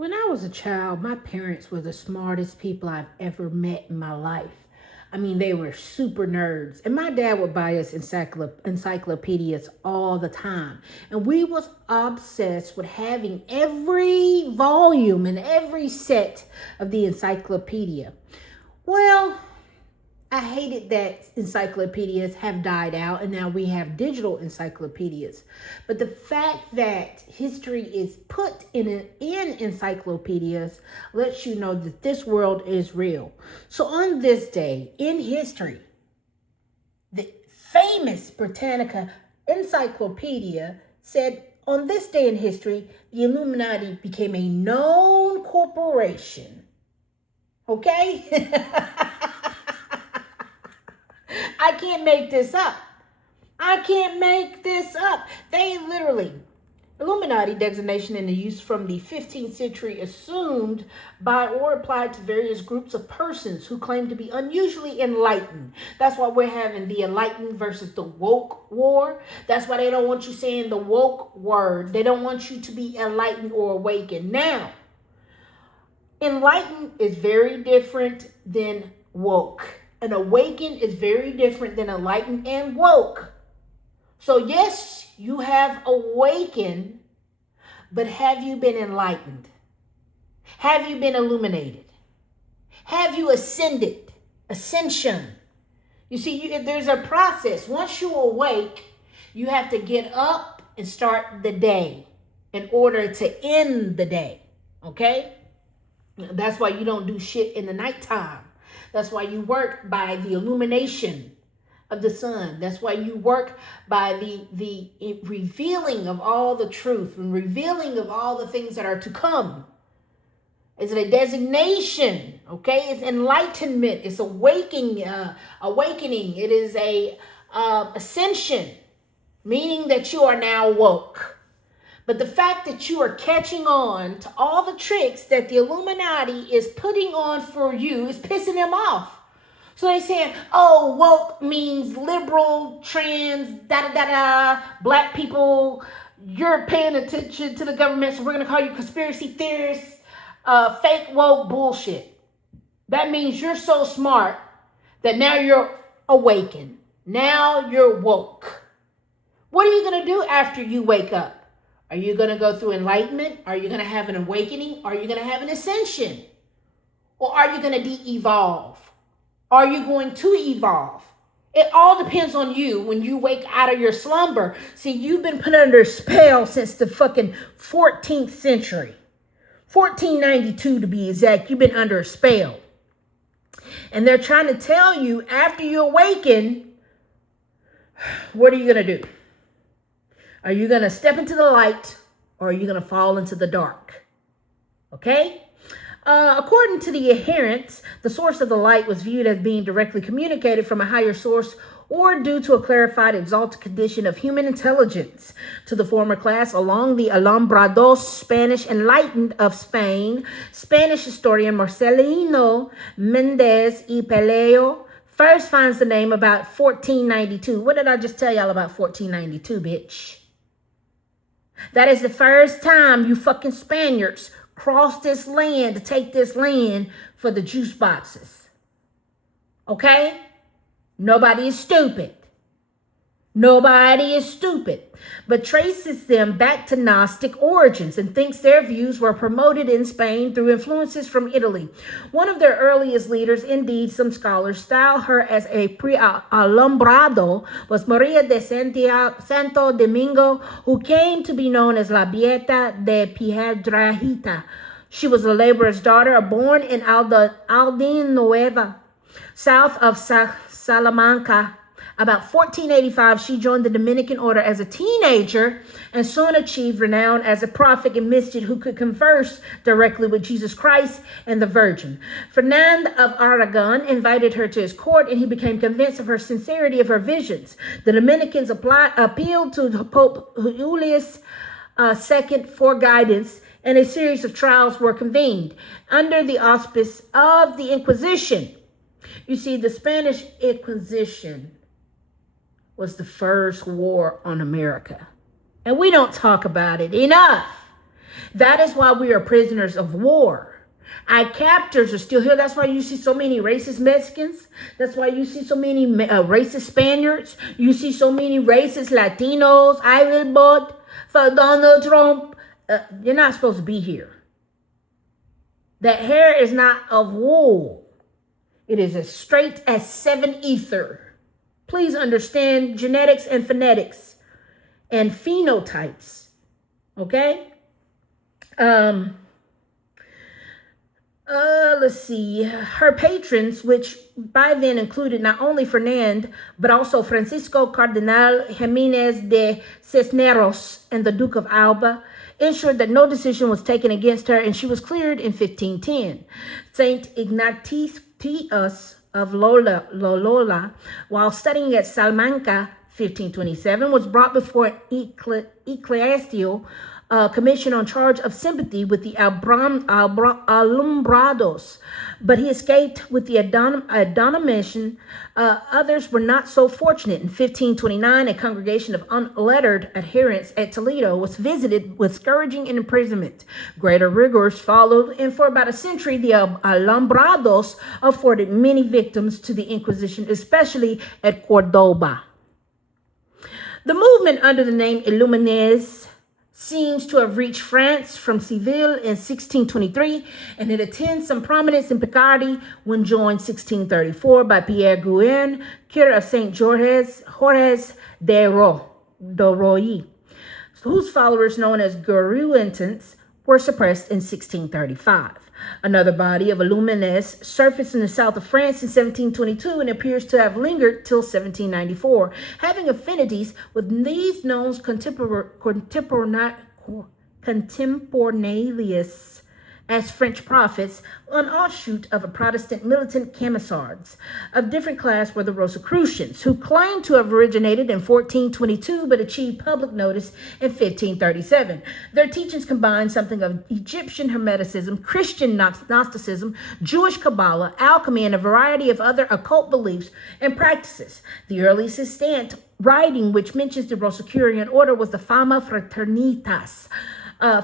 When I was a child, my parents were the smartest people I've ever met in my life. I mean, they were super nerds. And my dad would buy us encyclopedias all the time. And we was obsessed with having every volume and every set of the encyclopedia. Well, I hated that encyclopedias have died out and now we have digital encyclopedias. But the fact that history is put in encyclopedias lets you know that this world is real. So on this day in history, the famous Britannica Encyclopedia said on this day in history, the Illuminati became a known corporation. Okay? I can't make this up. I can't make this up. They literally, Illuminati designation in the use from the 15th century assumed by or applied to various groups of persons who claim to be unusually enlightened. That's why we're having the enlightened versus the woke war. That's why they don't want you saying the woke word. They don't want you to be enlightened or awakened. Now, enlightened is very different than woke. An awaken is very different than enlightened and woke. So yes, you have awakened, but have you been enlightened? Have you been illuminated? Have you ascended? Ascension. You see, there's a process. Once you awake, you have to get up and start the day in order to end the day. Okay? That's why you don't do shit in the nighttime. That's why you work by the illumination of the sun. That's why you work by the revealing of all the truth and revealing of all the things that are to come. It's a designation, okay? It's enlightenment. It's awakening. It is a ascension, meaning that you are now woke. But the fact that you are catching on to all the tricks that the Illuminati is putting on for you is pissing them off. So they're saying, oh, woke means liberal, trans, da-da-da-da, black people. You're paying attention to the government, so we're going to call you conspiracy theorists. Fake woke bullshit. That means you're so smart that now you're awakened. Now you're woke. What are you going to do after you wake up? Are you going to go through enlightenment? Are you going to have an awakening? Are you going to have an ascension? Or are you going to de-evolve? Are you going to evolve? It all depends on you when you wake out of your slumber. See, you've been put under a spell since the fucking 14th century. 1492 to be exact. You've been under a spell. And they're trying to tell you after you awaken, what are you going to do? Are you going to step into the light or are you going to fall into the dark? Okay? According to the adherents, the source of the light was viewed as being directly communicated from a higher source or due to a clarified, exalted condition of human intelligence. To the former class, along the Alumbrados, Spanish enlightened of Spain, Spanish historian Marcelino Mendez y Peleo first finds the name about 1492. What did I just tell y'all about 1492, bitch? That is the first time you fucking Spaniards crossed this land to take this land for the juice boxes. Okay? Nobody is stupid. Nobody is stupid, but traces them back to Gnostic origins and thinks their views were promoted in Spain through influences from Italy. One of their earliest leaders, indeed some scholars style her as a pre-alumbrado, was Maria de Santo Domingo, who came to be known as La Beata de Piedrahita. She was a laborer's daughter, born in Aldeanueva, south of Salamanca. About 1485, she joined the Dominican order as a teenager and soon achieved renown as a prophet and mystic who could converse directly with Jesus Christ and the Virgin. Ferdinand of Aragon invited her to his court and he became convinced of her sincerity of her visions. The Dominicans appealed to Pope Julius II for guidance, and a series of trials were convened under the auspice of the Inquisition. You see, the Spanish Inquisition was the first war on America. And we don't talk about it enough. That is why we are prisoners of war. Our captors are still here. That's why you see so many racist Mexicans. That's why you see so many racist Spaniards. You see so many racist Latinos. I will vote for Donald Trump. You're not supposed to be here. That hair is not of wool. It is as straight as 7 ether. Please understand genetics and phonetics and phenotypes. Okay? Let's see. Her patrons, which by then included not only Fernand, but also Francisco Cardenal Jimenez de Cisneros and the Duke of Alba, ensured that no decision was taken against her, and she was cleared in 1510. Saint Ignatius of Loyola, while studying at Salamanca, 1527, was brought before an ecclesiastical commission on charge of sympathy with the Alumbrados, but he escaped with the admonition. Others were not so fortunate. In 1529, a congregation of unlettered adherents at Toledo was visited with scourging and imprisonment. Greater rigors followed, and for about a century, the Alumbrados afforded many victims to the Inquisition, especially at Cordoba. The movement under the name Illuminés seems to have reached France from Seville in 1623, and it attained some prominence in Picardy when joined 1634 by Pierre Gouin, cure of Saint Georges de Roy, whose followers, known as Guruintants, were suppressed in 1635. Another body of Illuminés surfaced in the south of France in 1722 and appears to have lingered till 1794, having affinities with these known contemporaneous as French prophets, an offshoot of a Protestant militant camisards. Of different class were the Rosicrucians, who claimed to have originated in 1422 but achieved public notice in 1537. Their teachings combined something of Egyptian Hermeticism, Christian Gnosticism, Jewish Kabbalah, alchemy, and a variety of other occult beliefs and practices. The earliest extant writing which mentions the Rosicrucian order was the Fama Fraternitas,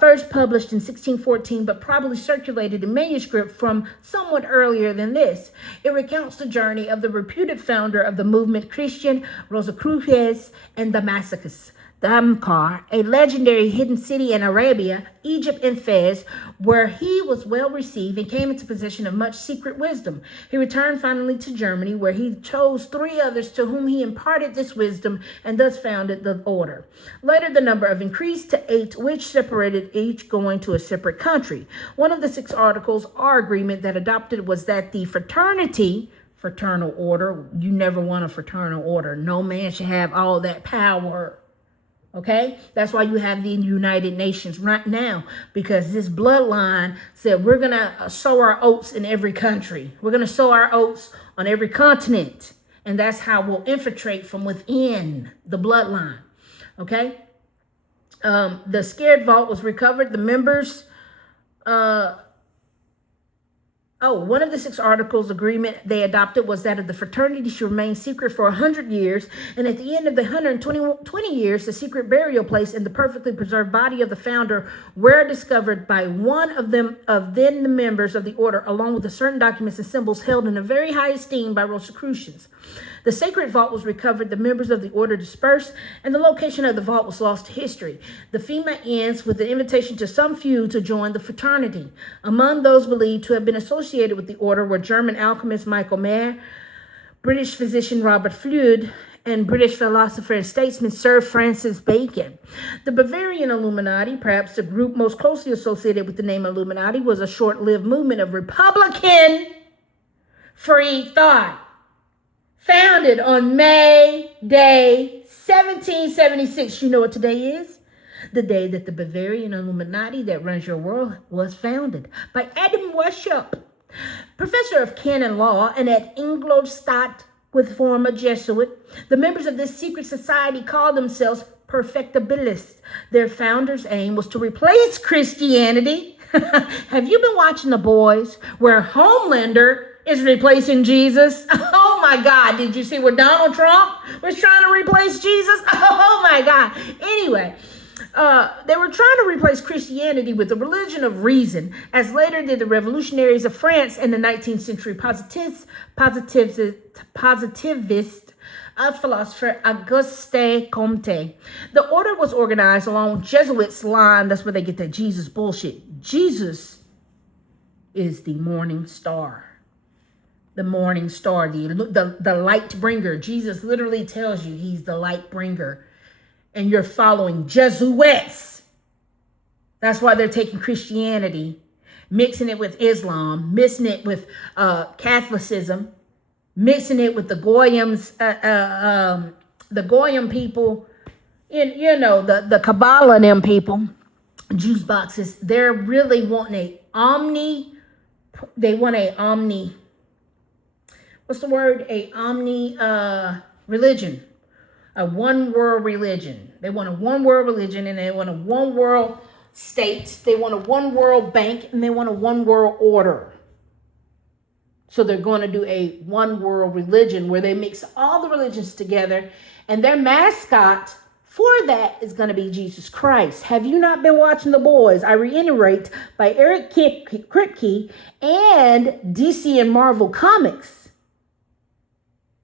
first published in 1614, but probably circulated in manuscript from somewhat earlier than this. It recounts the journey of the reputed founder of the movement, Christian Rosicrucians, and Damascus, Damcar, a legendary hidden city in Arabia, Egypt, and Fez, where he was well received and came into possession of much secret wisdom. He returned finally to Germany, where he chose 3 others to whom he imparted this wisdom and thus founded the order. Later, the number of increased to 8, which separated each going to a separate country. One of the 6 articles or agreement that adopted was that the fraternal order, you never want a fraternal order. No man should have all that power. Okay, that's why you have the United Nations right now, because this bloodline said we're going to sow our oats in every country. We're going to sow our oats on every continent. And that's how we'll infiltrate from within the bloodline. Okay, the scared vault was recovered. The members, one of the 6 articles agreement they adopted was that of the fraternity should remain secret for 100 years. And at the end of the 120 years, the secret burial place and the perfectly preserved body of the founder were discovered by one of them, of then the members of the order, along with the certain documents and symbols held in a very high esteem by Rosicrucians. The sacred vault was recovered, the members of the order dispersed, and the location of the vault was lost to history. The FEMA ends with an invitation to some few to join the fraternity. Among those believed to have been associated with the order were German alchemist Michael Mayer, British physician Robert Fludd, and British philosopher and statesman Sir Francis Bacon. The Bavarian Illuminati, perhaps the group most closely associated with the name Illuminati, was a short-lived movement of Republican free thought, founded on May Day, 1776. You know what today is? The day that the Bavarian Illuminati that runs your world was founded by Adam Weishaupt, professor of canon law, and at Ingolstadt with former Jesuit. The members of this secret society called themselves perfectibilists. Their founder's aim was to replace Christianity. Have you been watching The Boys, where Homelander is replacing Jesus? Oh my God. Did you see where Donald Trump was trying to replace Jesus? Oh my God. Anyway, They were trying to replace Christianity with the religion of reason, as later did the revolutionaries of France and the 19th century positivist philosopher Auguste Comte. The order was organized along Jesuits' line. That's where they get that Jesus bullshit. Jesus is the morning star. The morning star, the light bringer. Jesus literally tells you he's the light bringer. And you're following Jesuits. That's why they're taking Christianity, mixing it with Islam, mixing it with Catholicism, mixing it with the Goyim people, the Kabbalah and them people, juice boxes. They're really wanting religion. A one world religion. They want a one world religion, and they want a one world state. They want a one world bank, and they want a one world order. So they're going to do a one world religion where they mix all the religions together, and their mascot for that is going to be Jesus Christ. Have you not been watching The Boys? I reiterate, by Eric Kripke and DC and Marvel Comics.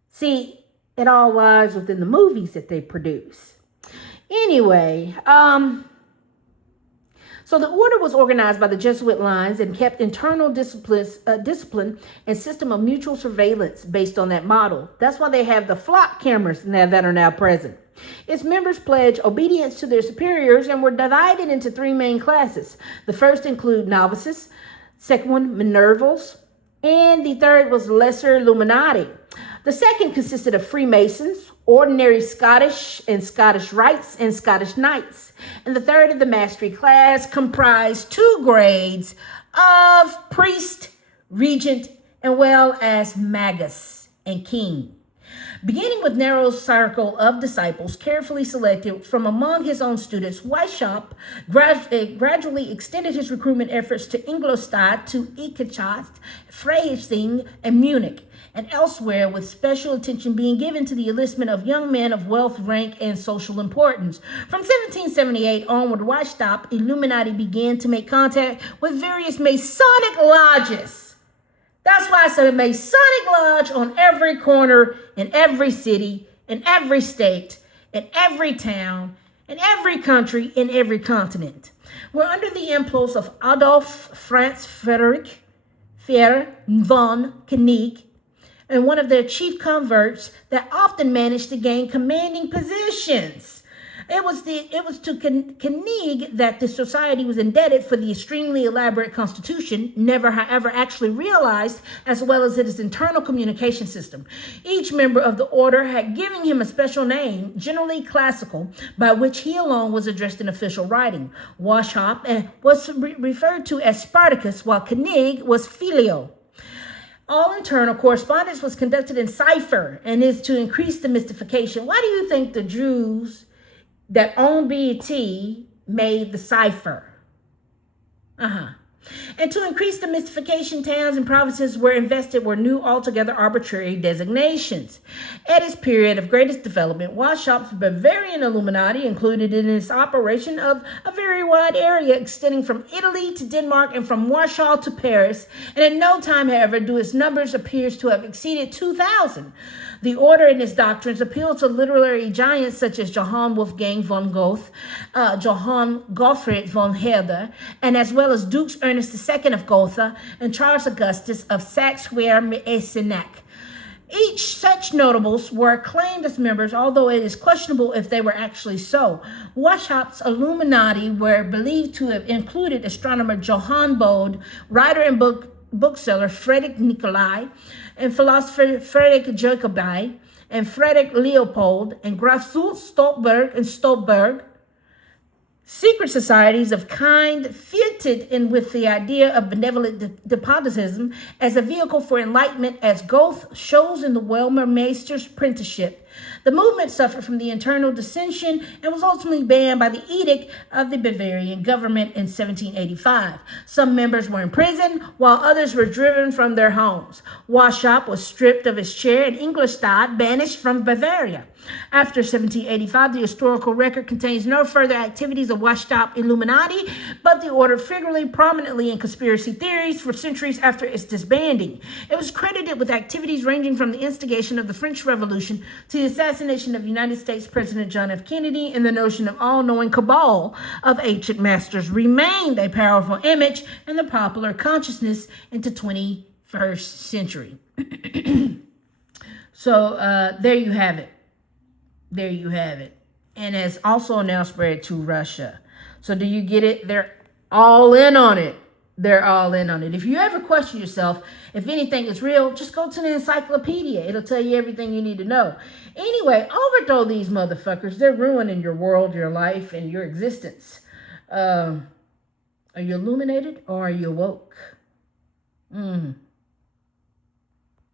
See, it all lies within the movies that they produce. Anyway, so the order was organized by the Jesuit lines and kept internal discipline and system of mutual surveillance based on that model. That's why they have the flock cameras that are now present. Its members pledged obedience to their superiors and were divided into three main classes. The first include novices, second one Minervals, and the third was lesser Illuminati. The second consisted of Freemasons, ordinary Scottish and Scottish Rites, and Scottish Knights. And the third of the mastery class comprised two grades of priest, regent, and well as magus and king. Beginning with narrow circle of disciples carefully selected from among his own students, Weishaupt gradually extended his recruitment efforts to Ingolstadt, to Eichstätt, Freising, and Munich, and elsewhere, with special attention being given to the enlistment of young men of wealth, rank, and social importance. From 1778 onward, Weishaupt Illuminati began to make contact with various Masonic lodges. That's why I said a Masonic lodge on every corner, in every city, in every state, in every town, in every country, in every continent. We're under the impulse of Adolf Franz Friedrich von Koenig, and one of their chief converts that often managed to gain commanding positions. It was to Koenig that the society was indebted for the extremely elaborate constitution, never however actually realized, as well as its internal communication system. Each member of the order had given him a special name, generally classical, by which he alone was addressed in official writing. Weishaupt was referred to as Spartacus, while Koenig was Filio. All internal correspondence was conducted in cipher and is to increase the mystification. Why do you think the Jews that own BET made the cipher? And to increase the mystification, towns and provinces were invested were new, altogether arbitrary designations. At its period of greatest development, Weishaupt's Bavarian Illuminati included in its operation of a very wide area extending from Italy to Denmark and from Warsaw to Paris, and in no time, however, do its numbers appears to have exceeded 2,000. The order and its doctrines appealed to literary giants such as Johann Wolfgang von Goethe, Johann Gottfried von Herder, and as well as Dukes Ernest II of Gotha and Charles Augustus of Saxe-Wehr-Eisenach. Each such notables were acclaimed as members, although it is questionable if they were actually so. Weishaupt's Illuminati were believed to have included astronomer Johann Bode, writer and bookseller Friedrich Nicolai, and philosopher Friedrich Jacobi, and Friedrich Leopold, and Graf Stolberg and Stolberg. Secret societies of kind fitted in with the idea of benevolent despotism as a vehicle for enlightenment, as Goethe shows in the Welmer Meister's apprenticeship. The movement suffered from the internal dissension and was ultimately banned by the edict of the Bavarian government in 1785. Some members were imprisoned, while others were driven from their homes. Waschtop was stripped of its chair, and Ingolstadt banished from Bavaria. After 1785, the historical record contains no further activities of Waschtop Illuminati, but the order figured prominently in conspiracy theories for centuries after its disbanding. It was credited with activities ranging from the instigation of the French Revolution to the assassination of United States President John F. Kennedy, and the notion of all-knowing cabal of ancient masters remained a powerful image in the popular consciousness into 21st century. So there you have it. There you have it. And it's also now spread to Russia. So do you get it? They're all in on it. They're all in on it. If you ever question yourself if anything is real, just go to the encyclopedia. It'll tell you everything you need to know. Anyway, overthrow these motherfuckers. They're ruining your world, your life, and your existence. Are you illuminated or are you woke?